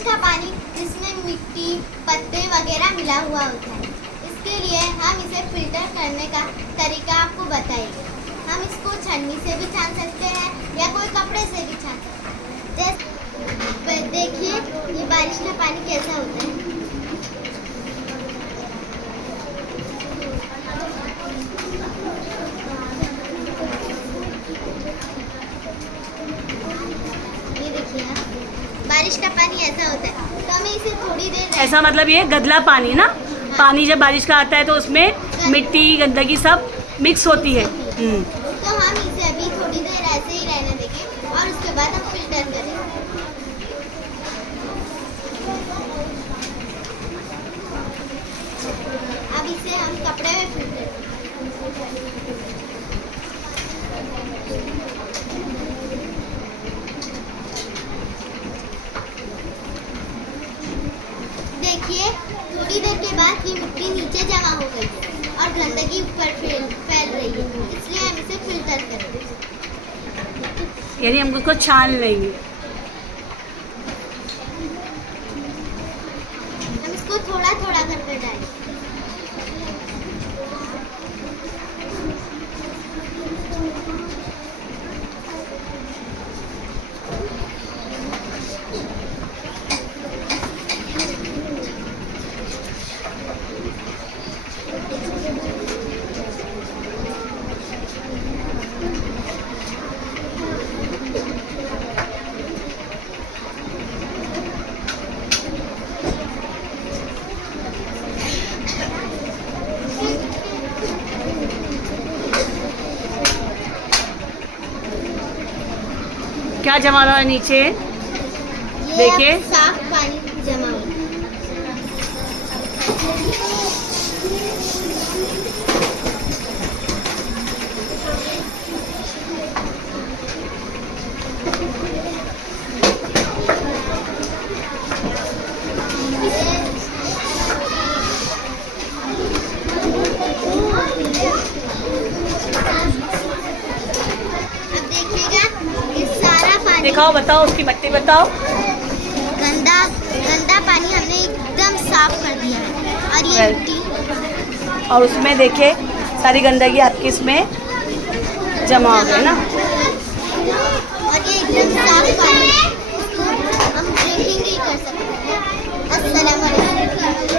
बारिश का पानी जिसमें मिट्टी पत्ते वगैरह मिला हुआ होता है, इसके लिए हम इसे फिल्टर करने का तरीका आपको बताएंगे। हम इसको छन्नी से भी छान सकते हैं या कोई कपड़े से भी छान सकते हैं। जैसे देखिए ये बारिश का पानी कैसा होता है। ये देखिए बारिश का पानी ऐसा होता है, तो हमें इसे थोड़ी देर ऐसा मतलब ये गदला पानी ना। हाँ। पानी जब बारिश का आता है तो उसमें मिट्टी गंदगी सब मिक्स होती है। तो हम इसे अभी थोड़ी देर ऐसे ही रहने देंगे और उसके बाद हम फिल्टर करेंगे। अब इसे हम कपड़े में फिल्टर देखिए थोड़ी देर के बाद ये मिट्टी नीचे जमा हो गई है और गंदगी ऊपर फैल रही है, इसलिए हम इसे फिल्टर करेंगे। यानी हम उसको छान लेंगे। हम इसको थोड़ा थोड़ा करके डालेंगे। क्या जमा रहा है नीचे? ये देखिए। अब साफ पानी जमा हो गया। अब देखिएगा ये सारा पानी दिखाओ, बताओ उसकी मट्टी बताओ। गंदा गंदा पानी हमने एकदम साफ कर दिया है और ये Right. मिट्टी और उसमें देखिए सारी गंदगी आपकी इसमें जमा हो गई ना। और ये एकदम साफ पानी है, इसको हम ड्रिंकिंग भी कर सकते हैं। अस्सलाम वालेकुम।